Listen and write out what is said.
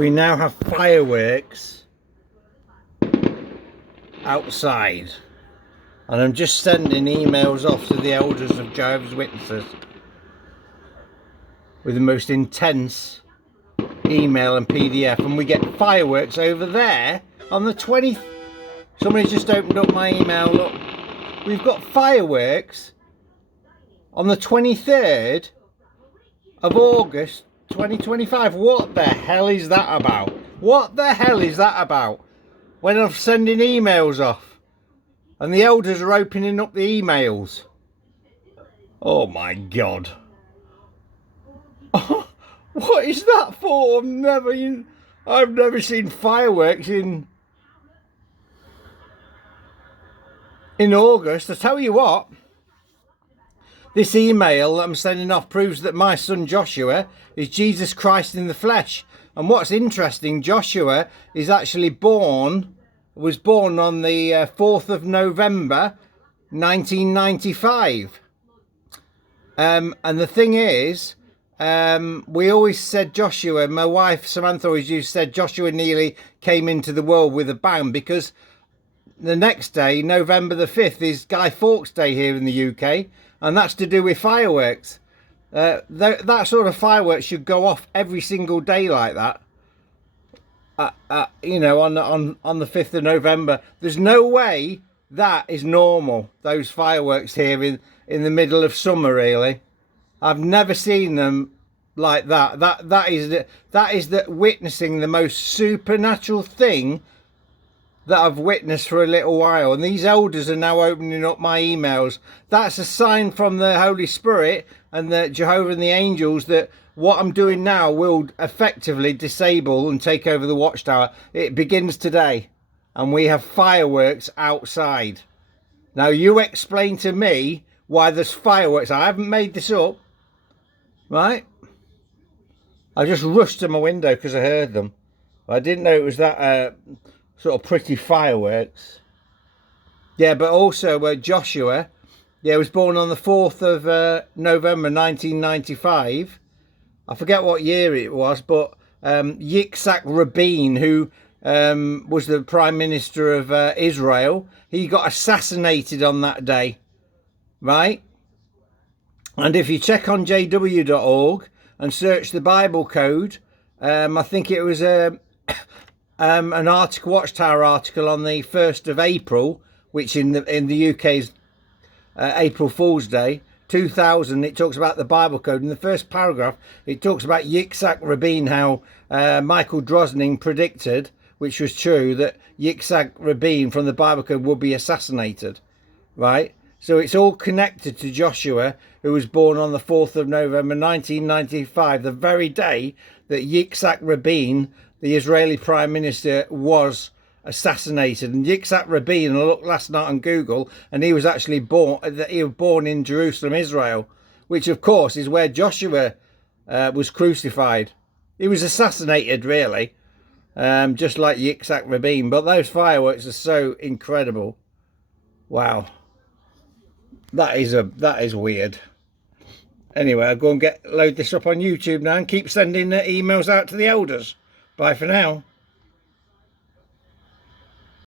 we now have fireworks outside, and I'm just sending emails off to the elders of Jehovah's Witnesses with the most intense email and PDF, and we get fireworks over there on the 20th. Somebody just opened up my email. Look, we've got fireworks on the 23rd of August 2025. What the hell is that about? What the hell is that about? When I'm sending emails off and the elders are opening up the emails. Oh my God. What is that for? I've never seen fireworks in August. I tell you what, this email that I'm sending off proves that my son Joshua is Jesus Christ in the flesh. And what's interesting, Joshua is actually was born on the 4th of November 1995. And the thing is, we always said Joshua, my wife Samantha always said Joshua nearly came into the world with a bang, because the next day, November the 5th, is Guy Fawkes Day here in the UK, and that's to do with fireworks. That sort of fireworks should go off every single day like that. You know, on the 5th of November. There's no way that is normal, those fireworks here in the middle of summer, really. I've never seen them like that. That is witnessing the most supernatural thing that I've witnessed for a little while. And these elders are now opening up my emails. That's a sign from the Holy Spirit and the Jehovah and the angels that what I'm doing now will effectively disable and take over the Watchtower. It begins today, and we have fireworks outside. Now you explain to me why there's fireworks. I haven't made this up, right? I just rushed to my window because I heard them. I didn't know it was that sort of pretty fireworks. Yeah, but also Joshua, yeah, was born on the 4th of November 1995. I forget what year it was, but Yitzhak Rabin, who was the Prime Minister of Israel, he got assassinated on that day, right? And if you check on jw.org and search the Bible code, I think it was an article, Watchtower article on the 1st of April, which in the UK is April Fool's Day 2000. It talks about the Bible code. In the first paragraph, it talks about Yitzhak Rabin, how Michael Drosnin predicted, which was true, that Yitzhak Rabin from the Bible code would be assassinated, right? So it's all connected to Joshua, who was born on the 4th of November 1995, the very day that Yitzhak Rabin, the Israeli Prime Minister, was assassinated. And Yitzhak Rabin, I looked last night on Google, and he was actually born in Jerusalem, Israel, which of course is where Joshua was crucified. He was assassinated, really, just like Yitzhak Rabin. But those fireworks are so incredible. Wow. That is weird. Anyway, I'll go and load this up on YouTube now and keep sending emails out to the elders. Bye for now.